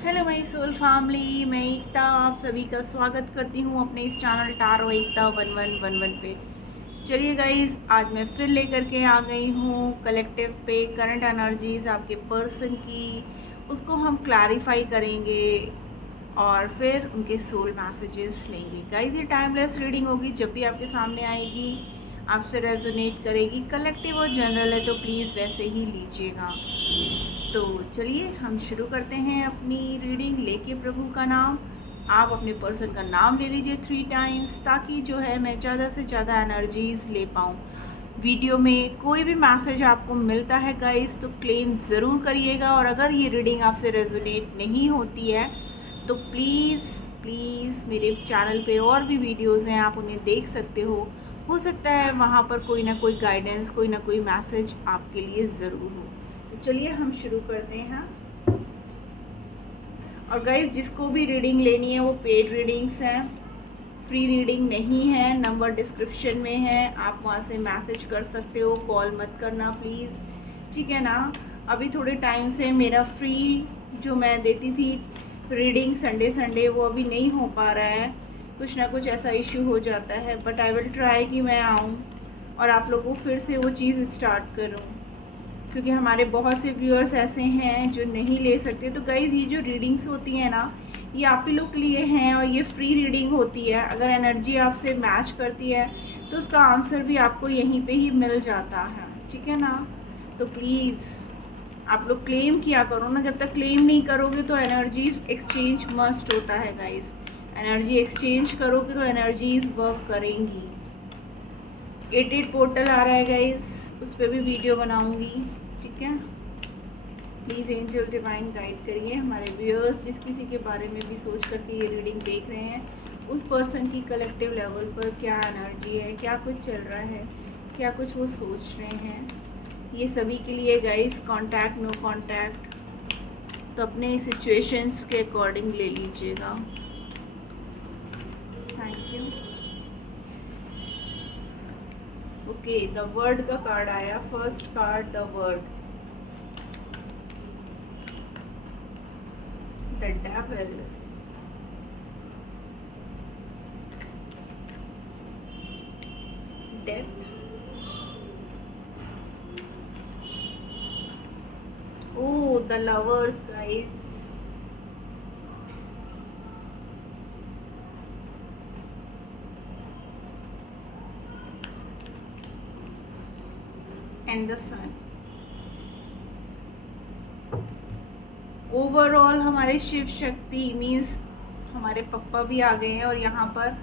Hello my soul family, मैं एकता आप सभी का स्वागत करती हूँ अपने इस चैनल टारो एकता 1111 पे। चलिए गाइज, आज मैं फिर लेकर के आ गई हूँ कलेक्टिव पे करंट एनर्जीज आपके पर्सन की। उसको हम क्लैरिफाई करेंगे और फिर उनके सोल मैसेजेस लेंगे। गाइज, ये टाइमलेस रीडिंग होगी, जब भी आपके सामने आएगी आपसे रेजोनेट करेगी। कलेक्टिव और जनरल है तो प्लीज़ वैसे ही लीजिएगा। तो चलिए हम शुरू करते हैं अपनी रीडिंग लेके प्रभु का नाम। आप अपने पर्सन का नाम ले लीजिए 3 टाइम्स, ताकि जो है मैं ज़्यादा से ज़्यादा एनर्जीज ले पाऊँ। वीडियो में कोई भी मैसेज आपको मिलता है गाइस तो क्लेम ज़रूर करिएगा, और अगर ये रीडिंग आपसे रेजोनेट नहीं होती है तो प्लीज़ प्लीज़ मेरे चैनल पे और भी वीडियोज़ हैं, आप उन्हें देख सकते हो सकता है वहाँ पर कोई ना कोई गाइडेंस, कोई ना कोई मैसेज आपके लिए ज़रूर हो। तो चलिए हम शुरू करते हैं। और गाइस, जिसको भी रीडिंग लेनी है वो पेड रीडिंग्स हैं, फ्री रीडिंग नहीं है। नंबर डिस्क्रिप्शन में है, आप वहाँ से मैसेज कर सकते हो, कॉल मत करना प्लीज़, ठीक है ना। अभी थोड़े टाइम से मेरा फ्री जो मैं देती थी रीडिंग संडे वो अभी नहीं हो पा रहा है, कुछ ना कुछ ऐसा इश्यू हो जाता है, बट आई विल ट्राई कि मैं आऊँ और आप लोगों को फिर से वो चीज़ स्टार्ट करूँ, क्योंकि हमारे बहुत से व्यूअर्स ऐसे हैं जो नहीं ले सकते। तो गाइज़, ये जो रीडिंग्स होती हैं ना, ये आप ही लोग के लिए हैं और ये फ्री रीडिंग होती है। अगर एनर्जी आपसे मैच करती है तो उसका आंसर भी आपको यहीं पे ही मिल जाता है, ठीक है ना। तो प्लीज़ आप लोग क्लेम किया करो ना, जब तक क्लेम नहीं करोगे तो एनर्जीज एक्सचेंज मस्ट होता है गाइज। एनर्जी एक्सचेंज करोगे तो एनर्जीज वर्क करेंगी। 88 पोर्टल आ रहा है गाइज, उस पर भी वीडियो बनाऊंगी, ठीक है। प्लीज़ एंजल डिवाइन गाइड करिए हमारे व्यूअर्स, जिस किसी के बारे में भी सोच करके ये रीडिंग देख रहे हैं, उस पर्सन की कलेक्टिव लेवल पर क्या एनर्जी है, क्या कुछ चल रहा है, क्या कुछ वो सोच रहे हैं, ये सभी के लिए गाइस। कॉन्टैक्ट नो कॉन्टैक्ट तो अपने सिचुएशंस के अकॉर्डिंग ले लीजिएगा। Thank you. Okay, the word का कार्ड आया, first card the word, the devil, death, oh the lovers guys, and the sun। Overall हमारे शिव शक्ति मीन्स हमारे पप्पा भी आ गए हैं, और यहाँ पर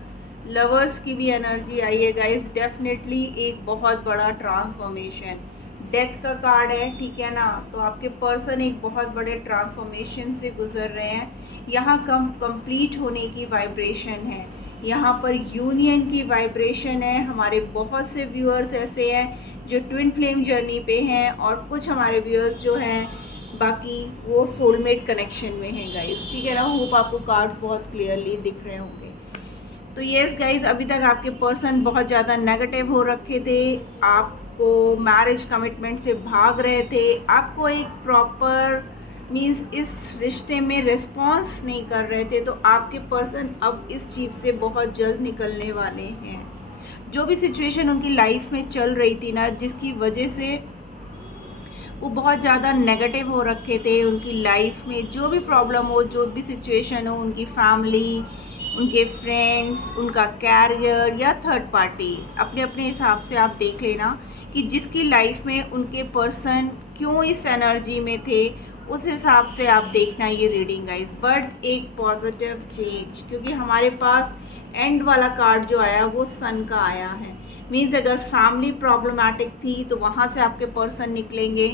लवर्स की भी एनर्जी आई है गाइस। डेफिनेटली एक बहुत बड़ा ट्रांसफॉर्मेशन, डेथ का कार्ड है, ठीक है ना। तो आपके पर्सन एक बहुत बड़े ट्रांसफॉर्मेशन से गुजर रहे हैं। यहाँ कंप्लीट होने की वाइब्रेशन है, यहाँ पर यूनियन की वाइब्रेशन है। हमारे बहुत से व्यूअर्स ऐसे हैं जो ट्विन फ्लेम जर्नी पे हैं, और कुछ हमारे व्यूअर्स जो हैं बाकी वो सोलमेट कनेक्शन में हैं गाइस, ठीक है ना। होप आपको कार्ड्स बहुत क्लियरली दिख रहे होंगे। तो येस गाइस, अभी तक आपके पर्सन बहुत ज़्यादा नेगेटिव हो रखे थे, आपको मैरिज कमिटमेंट से भाग रहे थे, आपको एक प्रॉपर मीन्स इस रिश्ते में रिस्पॉन्स नहीं कर रहे थे। तो आपके पर्सन अब इस चीज़ से बहुत जल्द निकलने वाले हैं। जो भी सिचुएशन उनकी लाइफ में चल रही थी ना, जिसकी वजह से वो बहुत ज़्यादा नेगेटिव हो रखे थे, उनकी लाइफ में जो भी प्रॉब्लम हो, जो भी सिचुएशन हो, उनकी फैमिली, उनके फ्रेंड्स, उनका कैरियर या थर्ड पार्टी, अपने अपने हिसाब से आप देख लेना कि जिसकी लाइफ में उनके पर्सन क्यों इस एनर्जी में थे, उस हिसाब से आप देखना ये रीडिंग गाइस। बट एक पॉजिटिव चेंज, क्योंकि हमारे पास एंड वाला कार्ड जो आया वो सन का आया है। मीन्स अगर फैमिली प्रॉब्लमेटिक थी तो वहाँ से आपके पर्सन निकलेंगे,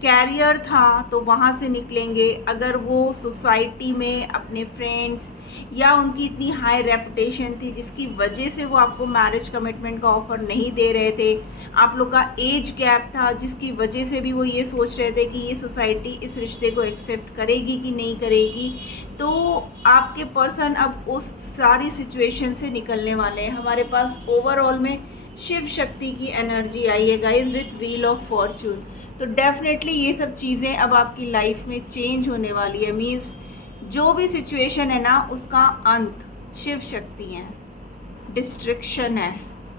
कैरियर था तो वहाँ से निकलेंगे, अगर वो सोसाइटी में अपने फ्रेंड्स या उनकी इतनी हाई रेपुटेशन थी जिसकी वजह से वो आपको मैरिज कमिटमेंट का ऑफ़र नहीं दे रहे थे, आप लोग का एज गैप था जिसकी वजह से भी वो ये सोच रहे थे कि ये सोसाइटी इस रिश्ते को एक्सेप्ट करेगी कि नहीं करेगी, तो आपके पर्सन अब उस सारी सिचुएशन से निकलने वाले हैं। हमारे पास ओवरऑल में शिव शक्ति की एनर्जी आई है guys with wheel of Fortune. तो डेफिनेटली ये सब चीज़ें अब आपकी लाइफ में चेंज होने वाली है। मीन्स जो भी सिचुएशन है ना उसका अंत शिव शक्ति है, डिस्ट्रक्शन है,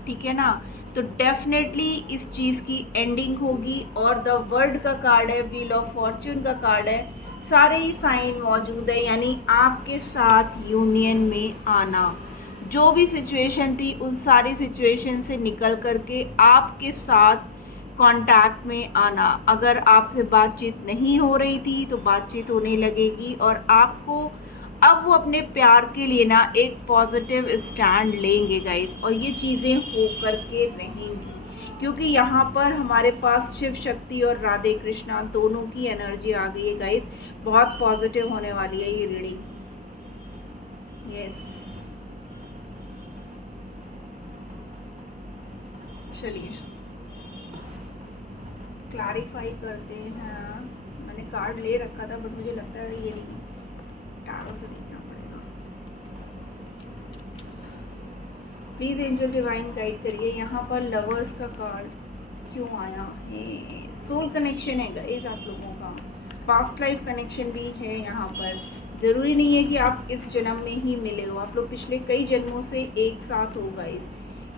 ठीक है ना। तो डेफिनेटली इस चीज़ की एंडिंग होगी। और द वर्ल्ड का कार्ड है, व्हील ऑफ फॉर्च्यून का कार्ड है, सारे ही साइन मौजूद है, यानी आपके साथ यूनियन में आना। जो भी सिचुएशन थी उस सारी सिचुएशन से निकल करके आपके साथ कांटेक्ट में आना। अगर आपसे बातचीत नहीं हो रही थी तो बातचीत होने लगेगी, और आपको अब वो अपने प्यार के लिए ना एक पॉजिटिव स्टैंड लेंगे गाइस, और ये चीज़ें हो करके रहेंगी, क्योंकि यहाँ पर हमारे पास शिव शक्ति और राधे कृष्णा दोनों की एनर्जी आ गई है गाइस। बहुत पॉजिटिव होने वाली है ये रीडिंग। यस, चलिए क्लैरिफाई करते हैं। मैंने कार्ड ले रखा था बट मुझे लगता है ये नहीं, टैरो से देखना पड़ेगा। प्लीज़ एंजल डिवाइन गाइड करिए, यहाँ पर लवर्स का कार्ड क्यों आया है। सोल कनेक्शन है गाइस आप लोगों का, पास्ट लाइफ कनेक्शन भी है यहाँ पर। ज़रूरी नहीं है कि आप इस जन्म में ही मिले हो, आप लोग पिछले कई जन्मों से एक साथ हो गाइस।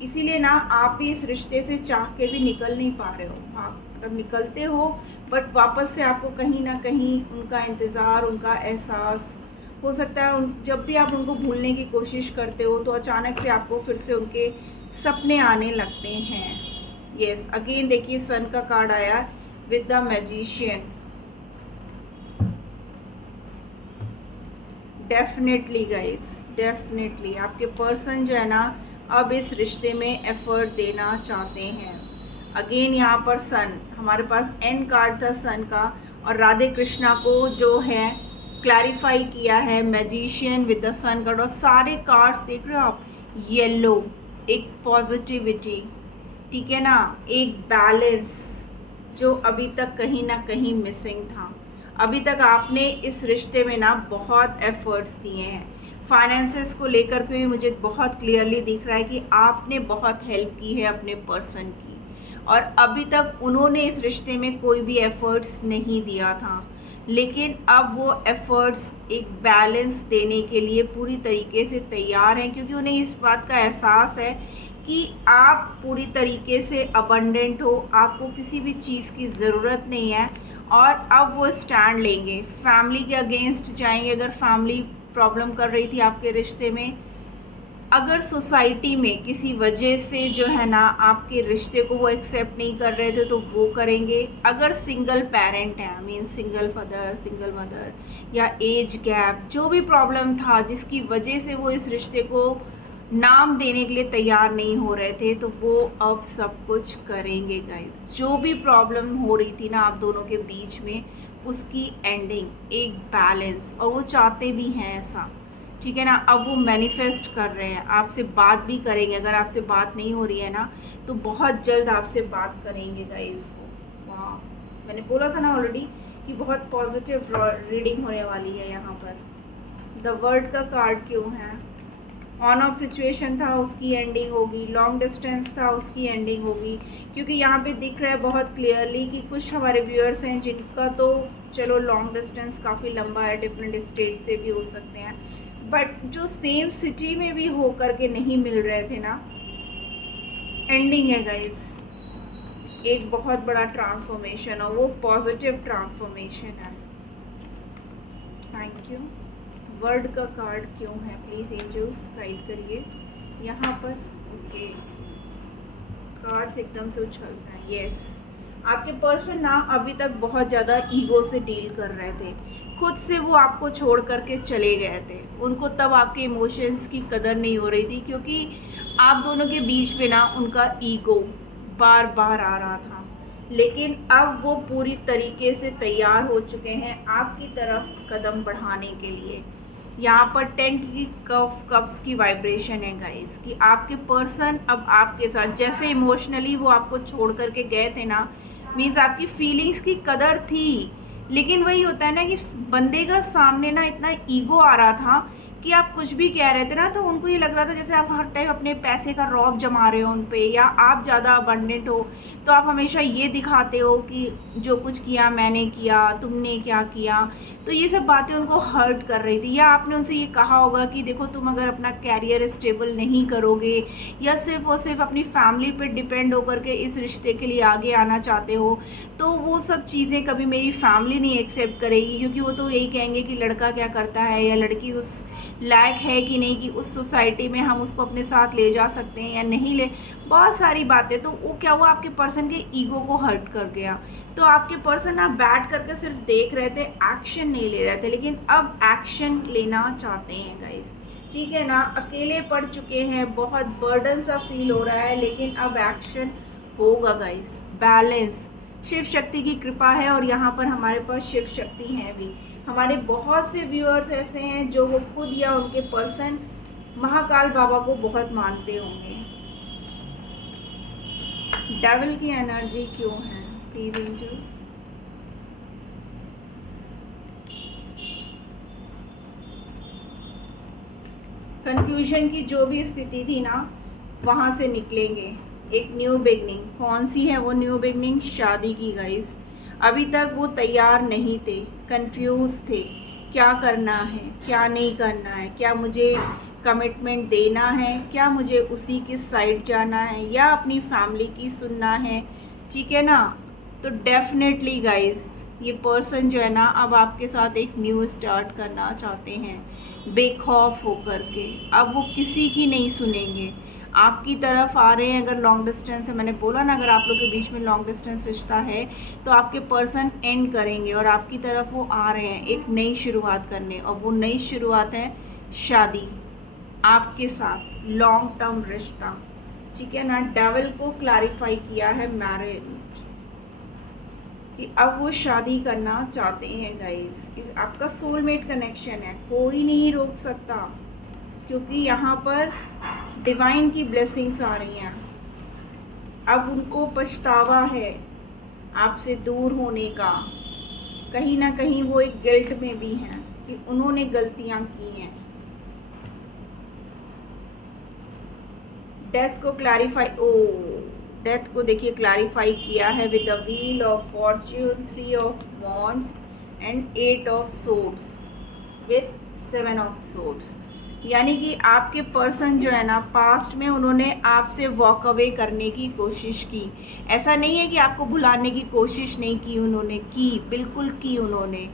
इसीलिए ना आप भी इस रिश्ते से चाह के भी निकल नहीं पा रहे हो। आप मतलब निकलते हो बट वापस से आपको कहीं ना कहीं उनका इंतज़ार, उनका एहसास हो सकता है। जब भी आप उनको भूलने की कोशिश करते हो तो अचानक से आपको फिर से उनके सपने आने लगते हैं। यस, अगेन देखिए सन का कार्ड आया with the magician. Definitely guys, definitely आपके पर्सन जो है ना अब इस रिश्ते में एफर्ट देना चाहते हैं। अगेन यहाँ पर सन, हमारे पास एंड कार्ड था सन का, और राधे कृष्णा को जो है क्लैरिफाई किया है magician with the sun card. और सारे कार्ड्स देख रहे हो आप, येलो एक पॉजिटिविटी, ठीक है ना, एक बैलेंस जो अभी तक कहीं ना कहीं मिसिंग था। अभी तक आपने इस रिश्ते में ना बहुत एफर्ट्स दिए हैं। फाइनेंसेस को लेकर के भी मुझे बहुत क्लियरली दिख रहा है कि आपने बहुत हेल्प की है अपने पर्सन की, और अभी तक उन्होंने इस रिश्ते में कोई भी एफर्ट्स नहीं दिया था, लेकिन अब वो एफर्ट्स एक बैलेंस देने के लिए पूरी तरीके से तैयार हैं, क्योंकि उन्हें इस बात का एहसास है कि आप पूरी तरीके से अबंडेंट हो, आपको किसी भी चीज़ की ज़रूरत नहीं है। और अब वो स्टैंड लेंगे, फैमिली के अगेंस्ट जाएंगे। अगर फैमिली प्रॉब्लम कर रही थी आपके रिश्ते में, अगर सोसाइटी में किसी वजह से जो है ना आपके रिश्ते को वो एक्सेप्ट नहीं कर रहे थे तो वो करेंगे। अगर सिंगल पेरेंट है, mean single father, single mother, या एज गैप, जो भी प्रॉब्लम था जिसकी वजह से वो इस रिश्ते को नाम देने के लिए तैयार नहीं हो रहे थे, तो वो अब सब कुछ करेंगे गाइस। जो भी प्रॉब्लम हो रही थी ना आप दोनों के बीच में, उसकी एंडिंग, एक बैलेंस, और वो चाहते भी हैं ऐसा, ठीक है ना। अब वो मैनिफेस्ट कर रहे हैं, आपसे बात भी करेंगे। अगर आपसे बात नहीं हो रही है ना तो बहुत जल्द आपसे बात करेंगे गाइस। वाह, मैंने बोला था ना ऑलरेडी कि बहुत पॉजिटिव रीडिंग होने वाली है यहाँ पर। द वर्ल्ड का कार्ड क्यों है। ऑन ऑफ सिचुएशन था उसकी एंडिंग होगी, लॉन्ग डिस्टेंस था उसकी एंडिंग होगी, क्योंकि यहाँ पे दिख रहा है बहुत क्लियरली कि कुछ हमारे व्यूअर्स हैं जिनका तो चलो लॉन्ग डिस्टेंस काफ़ी लंबा है, डिफरेंट स्टेट से भी हो सकते हैं, बट जो सेम सिटी में भी हो करके नहीं मिल रहे थे ना, एंडिंग है गाइस एक बहुत बड़ा ट्रांसफॉर्मेशन, और वो पॉजिटिव ट्रांसफॉर्मेशन है। Thank you. वर्ड का कार्ड क्यों है, प्लीज़ एंजल्स गाइड करिए यहाँ पर। ओके, कार्ड्स एकदम से उछलता है। यस, आपके पर्सन ना अभी तक बहुत ज़्यादा ईगो से डील कर रहे थे, खुद से वो आपको छोड़ करके चले गए थे। उनको तब आपके इमोशंस की कदर नहीं हो रही थी, क्योंकि आप दोनों के बीच में ना उनका ईगो बार बार आ रहा था। लेकिन अब वो पूरी तरीके से तैयार हो चुके हैं आपकी तरफ कदम बढ़ाने के लिए। यहाँ पर 10 की कप्स की वाइब्रेशन है गाइस, कि आपके पर्सन अब आपके साथ, जैसे इमोशनली वो आपको छोड़ करके गए थे ना, मीन्स आपकी फीलिंग्स की कदर थी, लेकिन वही होता है ना कि बंदे का सामने ना इतना ईगो आ रहा था कि आप कुछ भी कह रहे थे ना, तो उनको ये लग रहा था जैसे आप हर टाइम अपने पैसे का रौब जमा रहे हो उन पे, या आप ज़्यादा अबंडेंट हो, तो आप हमेशा ये दिखाते हो कि जो कुछ किया मैंने किया, तुमने क्या किया। तो ये सब बातें उनको हर्ट कर रही थी। या आपने उनसे ये कहा होगा कि देखो, तुम अगर अपना कैरियर स्टेबल नहीं करोगे या सिर्फ और सिर्फ अपनी फैमिली पे डिपेंड होकर के इस रिश्ते के लिए आगे आना चाहते हो, तो वो सब चीज़ें कभी मेरी फैमिली नहीं एक्सेप्ट करेगी, क्योंकि वो तो यही कहेंगे कि लड़का क्या करता है या लड़की उस लायक है कि नहीं, कि उस सोसाइटी में हम उसको अपने साथ ले जा सकते हैं या नहीं ले, बहुत सारी बातें। तो वो क्या हुआ, आपके पर्सन के ईगो को हर्ट कर गया। तो आपके पर्सन आप बैठ करके सिर्फ देख रहे थे, एक्शन नहीं ले रहे थे, लेकिन अब एक्शन लेना चाहते हैं गाइस, ठीक है ना। अकेले पड़ चुके हैं, बहुत बर्डन सा फील हो रहा है, लेकिन अब एक्शन होगा गाइस। बैलेंस, शिव शक्ति की कृपा है, और यहाँ पर हमारे पास शिव शक्ति है भी। हमारे बहुत से व्यूअर्स ऐसे हैं जो वो खुद या उनके पर्सन महाकाल बाबा को बहुत मानते होंगे। डेविल की एनर्जी क्यों है, प्लीज एंजल। कंफ्यूजन की जो भी स्थिति थी ना, वहाँ से निकलेंगे। एक न्यू बिगनिंग, कौन सी है वो न्यू बिगनिंग? शादी की गाइस। अभी तक वो तैयार नहीं थे, कंफ्यूज थे, क्या करना है क्या नहीं करना है, क्या मुझे कमिटमेंट देना है, क्या मुझे उसी की साइड जाना है या अपनी फैमिली की सुनना है, ठीक है ना। तो डेफिनेटली गाइस, ये पर्सन जो है ना, अब आपके साथ एक न्यू स्टार्ट करना चाहते हैं, बेखौफ होकर के। अब वो किसी की नहीं सुनेंगे, आपकी तरफ आ रहे हैं। अगर लॉन्ग डिस्टेंस है, मैंने बोला ना, अगर आप लोग के बीच में लॉन्ग डिस्टेंस रिश्ता है, तो आपके पर्सन एंड करेंगे और आपकी तरफ वो आ रहे हैं एक नई शुरुआत करने। और वो नई शुरुआत है शादी आपके साथ, लॉन्ग टर्म रिश्ता, ठीक है ना। डेविल को क्लैरिफाई किया है मैरिज, कि अब वो शादी करना चाहते हैं गाइस। आपका सोलमेट कनेक्शन है, कोई नहीं रोक सकता, क्योंकि यहाँ पर डिवाइन की ब्लेसिंग्स आ रही हैं। अब उनको पछतावा है आपसे दूर होने का, कहीं ना कहीं वो एक गिल्ट में भी हैं कि उन्होंने गलतियां की हैं। डेथ को क्लैरिफाई, डेथ को देखिए क्लैरिफाई किया है with the wheel of Fortune, 3 of wands and 8 of swords with 7 of swords. यानी कि आपके पर्सन जो है ना, पास्ट में उन्होंने आपसे वॉक अवे करने की कोशिश की। ऐसा नहीं है कि आपको भुलाने की कोशिश नहीं की, उन्होंने की, बिल्कुल की उन्होंने,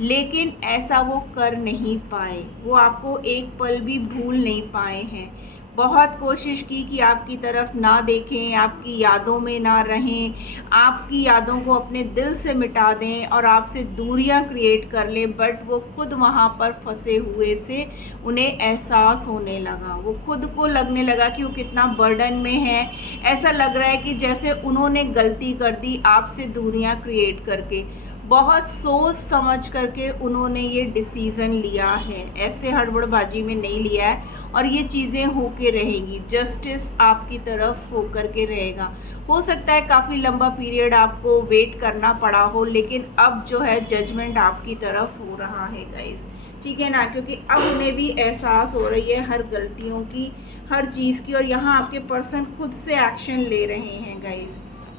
लेकिन ऐसा वो कर नहीं पाए। वो आपको एक पल भी भूल नहीं पाए हैं। बहुत कोशिश की कि आपकी तरफ ना देखें, आपकी यादों में ना रहें, आपकी यादों को अपने दिल से मिटा दें और आपसे दूरियां क्रिएट कर लें, बट वो खुद वहाँ पर फंसे हुए से उन्हें एहसास होने लगा। वो खुद को लगने लगा कि वो कितना बर्डन में है। ऐसा लग रहा है कि जैसे उन्होंने गलती कर दी आपसे दूरियां क्रिएट करके। बहुत सोच समझ करके उन्होंने ये डिसीज़न लिया है, ऐसे हड़बड़बाजी में नहीं लिया है। और ये चीज़ें होके रहेंगी, जस्टिस आपकी तरफ होकर के रहेगा। हो सकता है काफ़ी लंबा पीरियड आपको वेट करना पड़ा हो, लेकिन अब जो है जजमेंट आपकी तरफ हो रहा है गाइस, ठीक है ना। क्योंकि अब उन्हें भी एहसास हो रही है हर गलतियों की, हर चीज़ की, और यहाँ आपके पर्सन खुद से एक्शन ले रहे हैं गाइस,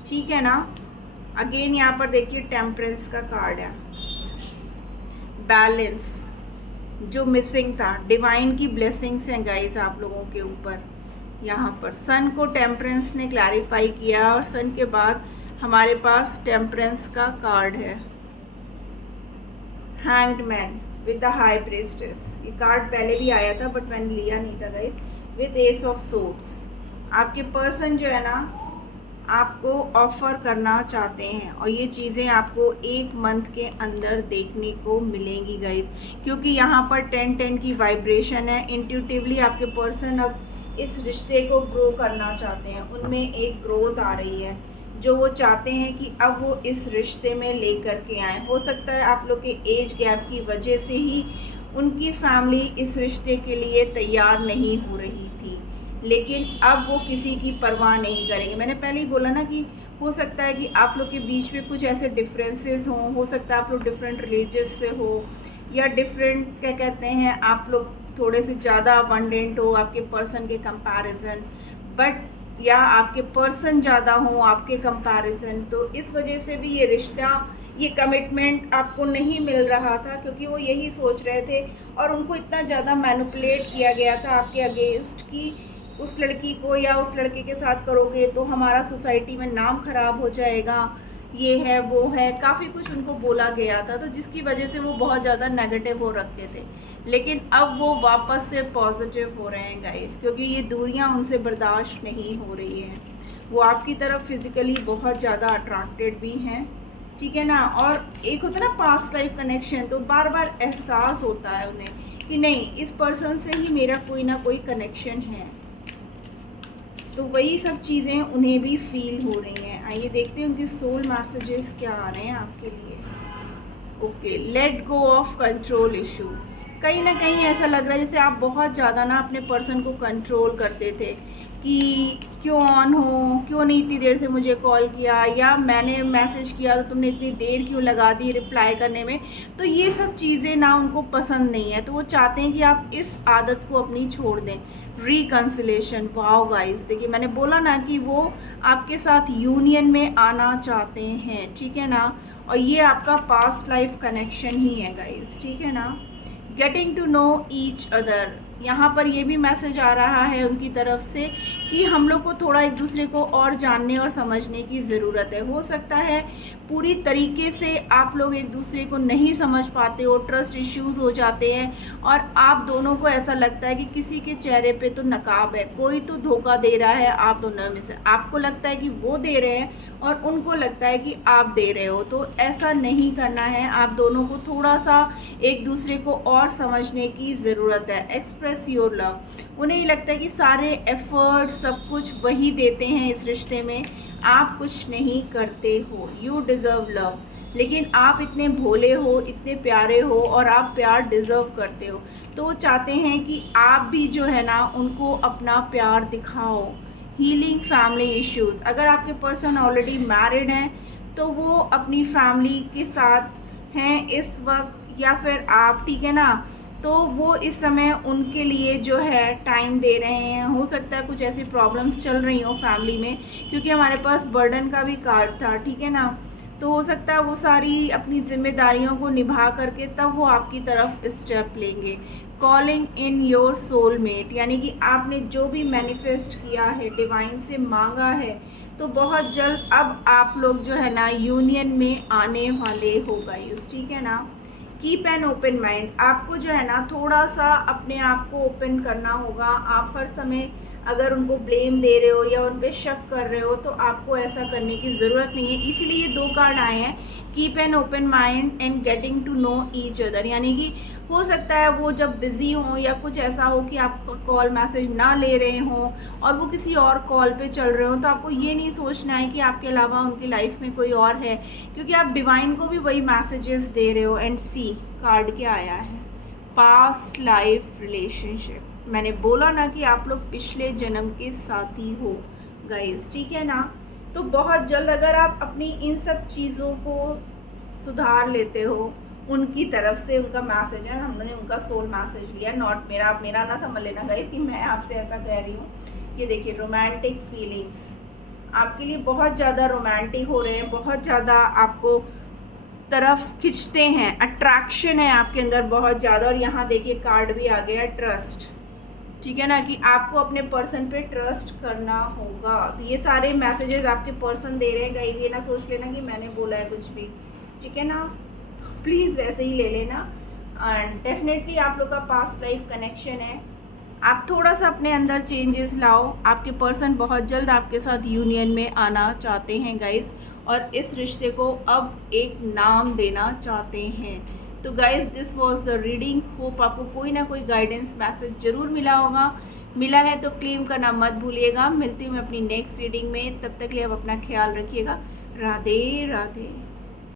ठीक है ना। अगेन यहाँ पर देखिए टेम्परेंस का कार्ड है, बैलेंस जो मिसिंग था, डिवाइन की ब्लेसिंग्स हैं गाइस आप लोगों के ऊपर। यहाँ पर सन को टेम्परेंस ने क्लैरिफाई किया, और सन के बाद हमारे पास टेम्परेंस का कार्ड है, hanged man with the high priestess. ये कार्ड पहले भी आया था बट मैंने लिया नहीं था guys, with S of swords. आपके पर्सन जो है ना, आपको ऑफ़र करना चाहते हैं, और ये चीज़ें आपको 1 मंथ के अंदर देखने को मिलेंगी गाइस, क्योंकि यहाँ पर 10-10 की वाइब्रेशन है। इंट्यूटिवली आपके पर्सन अब इस रिश्ते को ग्रो करना चाहते हैं, उनमें एक ग्रोथ आ रही है जो वो चाहते हैं कि अब वो इस रिश्ते में लेकर के आएँ। हो सकता है आप लोग के एज गैप की वजह से ही उनकी फैमिली इस रिश्ते के लिए तैयार नहीं हो रही थी, लेकिन अब वो किसी की परवाह नहीं करेंगे। मैंने पहले ही बोला ना कि हो सकता है कि आप लोग के बीच में कुछ ऐसे डिफरेंसेस हों, हो सकता है आप लोग डिफरेंट रिलीजियस से हो, या डिफरेंट क्या कहते हैं, आप लोग थोड़े से ज़्यादा अबंडेंट हो आपके पर्सन के कंपैरिजन, बट या आपके पर्सन ज़्यादा हो आपके कंपैरिजन, तो इस वजह से भी ये रिश्ता, ये कमिटमेंट आपको नहीं मिल रहा था, क्योंकि वो यही सोच रहे थे और उनको इतना ज़्यादा मैनिपुलेट किया गया था आपके अगेंस्ट कि उस लड़की को या उस लड़के के साथ करोगे तो हमारा सोसाइटी में नाम खराब हो जाएगा, ये है वो है, काफ़ी कुछ उनको बोला गया था, तो जिसकी वजह से वो बहुत ज़्यादा नेगेटिव हो रखते थे। लेकिन अब वो वापस से पॉजिटिव हो रहे हैं गाइस, क्योंकि ये दूरियां उनसे बर्दाश्त नहीं हो रही हैं। वो आपकी तरफ फिज़िकली बहुत ज़्यादा अट्रैक्टेड भी हैं, ठीक है ना। और एक होता है ना पास्ट लाइफ कनेक्शन, तो बार बार एहसास होता है उन्हें कि नहीं, इस पर्सन से ही मेरा कोई ना कोई कनेक्शन है, तो वही सब चीज़ें उन्हें भी फील हो रही हैं। आइए देखते हैं उनके सोल मैसेजेस क्या आ रहे हैं आपके लिए। Okay, let go of control issue. कहीं ना कहीं ऐसा लग रहा है जैसे आप बहुत ज़्यादा ना अपने पर्सन को कंट्रोल करते थे कि क्यों ऑन हो, क्यों नहीं इतनी देर से मुझे कॉल किया, या मैंने मैसेज किया तो तुमने इतनी देर क्यों लगा दी रिप्लाई करने में। तो ये सब चीज़ें ना उनको पसंद नहीं है, तो वो चाहते हैं कि आप इस आदत को अपनी छोड़ दें। रिकन्सिलेशन, वाओ गाइस, देखिए मैंने बोला ना कि वो आपके साथ यूनियन में आना चाहते हैं, ठीक है ना। और ये आपका पास्ट लाइफ कनेक्शन ही है गाइस, ठीक है ना। Getting to know each other, यहाँ पर ये भी मैसेज आ रहा है उनकी तरफ से कि हम लोग को थोड़ा एक दूसरे को और जानने और समझने की ज़रूरत है। हो सकता है पूरी तरीके से आप लोग एक दूसरे को नहीं समझ पाते हो, ट्रस्ट इश्यूज हो जाते हैं और आप दोनों को ऐसा लगता है कि किसी के चेहरे पे तो नकाब है, कोई तो धोखा दे रहा है आप दोनों में से। आपको लगता है कि वो दे रहे हैं और उनको लगता है कि आप दे रहे हो, तो ऐसा नहीं करना है। आप दोनों को थोड़ा सा एक दूसरे को और समझने की ज़रूरत है। एक्सप्रेस योर लव, उन्हें ये लगता है कि सारे एफर्ट सब कुछ वही देते हैं इस रिश्ते में, आप कुछ नहीं करते हो। यू डिज़र्व लव, लेकिन आप इतने भोले हो, इतने प्यारे हो और आप प्यार डिज़र्व करते हो, तो वो चाहते हैं कि आप भी जो है ना उनको अपना प्यार दिखाओ। हीलिंग फैमिली इश्यूज़, अगर आपके पर्सन ऑलरेडी मैरिड हैं तो वो अपनी फैमिली के साथ हैं इस वक्त, या फिर आप, ठीक है ना, तो वो इस समय उनके लिए जो है टाइम दे रहे हैं। हो सकता है कुछ ऐसी प्रॉब्लम्स चल रही हो फैमिली में, क्योंकि हमारे पास बर्डन का भी कार्ड था, ठीक है ना, तो हो सकता है वो सारी अपनी जिम्मेदारियों को निभा करके तब वो आपकी तरफ स्टेप लेंगे। कॉलिंग इन योर सोलमेट, यानी कि आपने जो भी मैनिफेस्ट किया है, डिवाइन से मांगा है, तो बहुत जल्द अब आप लोग जो है ना यूनियन में आने वाले हो गाइस, ठीक है ना। कीप एन ओपन माइंड, आपको जो है ना थोड़ा सा अपने आप को ओपन करना होगा। आप हर समय अगर उनको ब्लेम दे रहे हो या उन पर शक कर रहे हो तो आपको ऐसा करने की ज़रूरत नहीं है। इसीलिए ये 2 कार्ड आए हैं, keep an open mind and getting to know each other, यानी कि हो सकता है वो जब बिज़ी हों या कुछ ऐसा हो कि आपका कॉल मैसेज ना ले रहे हों और वो किसी और कॉल पे चल रहे हों, तो आपको ये नहीं सोचना है कि आपके अलावा उनकी लाइफ में कोई और है, क्योंकि आप डिवाइन को भी वही मैसेजेस दे रहे हो। एंड सी कार्ड क्या आया है, पास्ट लाइफ रिलेशनशिप। मैंने बोला ना कि आप लोग पिछले जन्म के साथी हो गाइस, ठीक है ना। तो बहुत जल्द अगर आप अपनी इन सब चीज़ों को सुधार लेते हो, उनकी तरफ से उनका मैसेज है, हमने उनका सोल मैसेज लिया, नॉट मेरा, आप मेरा ना समझ लेना गाइस कि मैं आपसे ऐसा कह रही हूँ। ये देखिए, रोमांटिक फीलिंग्स आपके लिए बहुत ज़्यादा रोमांटिक हो रहे हैं, बहुत ज़्यादा आपको तरफ खिंचते हैं, अट्रैक्शन है आपके अंदर बहुत ज़्यादा। और यहाँ देखिए कार्ड भी आ गया, ट्रस्ट, ठीक है ना, कि आपको अपने पर्सन पे ट्रस्ट करना होगा। तो ये सारे मैसेजेस आपके पर्सन दे रहे हैं गाइस, ये ना सोच लेना कि मैंने बोला है कुछ भी, ठीक है ना, प्लीज़ वैसे ही ले लेना। एंड डेफिनेटली आप लोग का पास्ट लाइफ कनेक्शन है, आप थोड़ा सा अपने अंदर चेंजेस लाओ। आपके पर्सन बहुत जल्द आपके साथ यूनियन में आना चाहते हैं गाइस, और इस रिश्ते को अब एक नाम देना चाहते हैं। तो guys, this was the reading. Hope आपको कोई ना कोई गाइडेंस मैसेज ज़रूर मिला होगा। मिला है तो क्लेम करना मत भूलिएगा। मिलती हूँ मैं अपनी नेक्स्ट रीडिंग में, तब तक के लिए आप अपना ख्याल रखिएगा। राधे राधे।